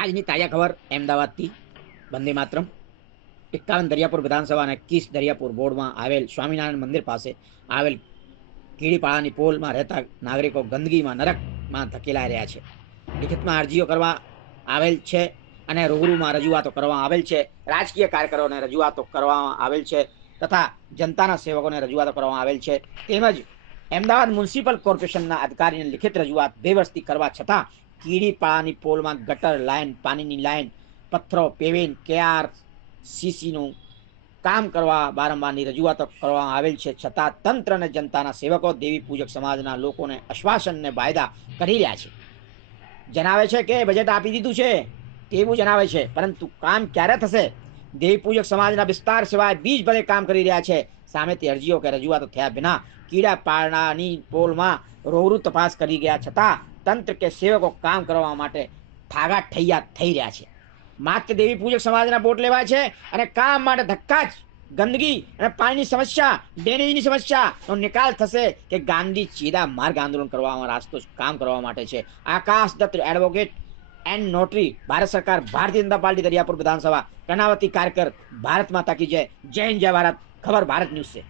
આજની તાજા ખબર અમદાવાદથી વંદે માતરમ 51 દરિયાપુર વિધાનસભા અને 21 દરિયાપુર બોર્ડમાં આવેલ સ્વામિનારાયણ મંદિર પાસે આવેલ કીડીપાડાની પોલમાં રહેતા નાગરિકો ગંદકીમાં નરકમાં ધકેલાઈ રહ્યા છે. લિખિતમાં અરજીઓ કરવા આવેલ છે અને રૂબરૂમાં રજૂઆતો કરવામાં આવેલ છે. રાજકીય કાર્યકરોને રજૂઆતો કરવામાં આવેલ છે તથા જનતાના સેવકોને રજૂઆતો કરવામાં આવેલ છે. તેમજ અમદાવાદ મ્યુનિસિપલ કોર્પોરેશનના અધિકારીને લિખિત રજૂઆત 2 વર્ષથી કરવા છતાં કીડીપાડાની પોલમાં ગટર લાઇન, પાણીની લાઇન, પથ્થરો, પેવિંગ, કેઆરસીસીનું કામ કરવા વારંવારની રજૂઆતો કરવામાં આવેલ છે, છતાં તંત્ર અને જનતાના સેવકો દેવી પૂજક સમાજના લોકોને આશ્વાસનને વાયદા કરી રહ્યા છે. જણાવે છે કે બજેટ આપી દીધું છે તેવું જણાવે છે, પરંતુ કામ ક્યારે થશે? દેવી પૂજક સમાજના વિસ્તાર સિવાય બીજ ભલે કામ કરી રહ્યા છે. સામેથી અરજીઓ કે રજૂઆતો થયા વિના કીડાપાડાની પોલમાં રૂબરૂ તપાસ કરી ગયા છતાં તંત્ર કે સેવકો કામ કરવા માટે ઠાગા ઠૈયા થઈ રહ્યા છે. માત્ર દેવી પૂજક સમાજના વોટ લેવાય છે અને કામ માટે ધક્કા જ. ગંદકી અને પાણીની સમસ્યા, ડ્રેનેજની સમસ્યાનો નિકાલ થશે કે ગાંધી સીધા માર્ગ આંદોલન કરવામાં રાસ્તો કામ કરવા માટે છે. Akash Dutt, advocate and notary, Bharat સરકાર, ભારતીય જનતા પાર્ટી, દરિયાપુર વિધાનસભા, કર્ણાવતી કાર્યકર, ભારત માતા કી જય. જય હિન્દ, જય ભારત. ખબર ભારત ન્યૂઝ से।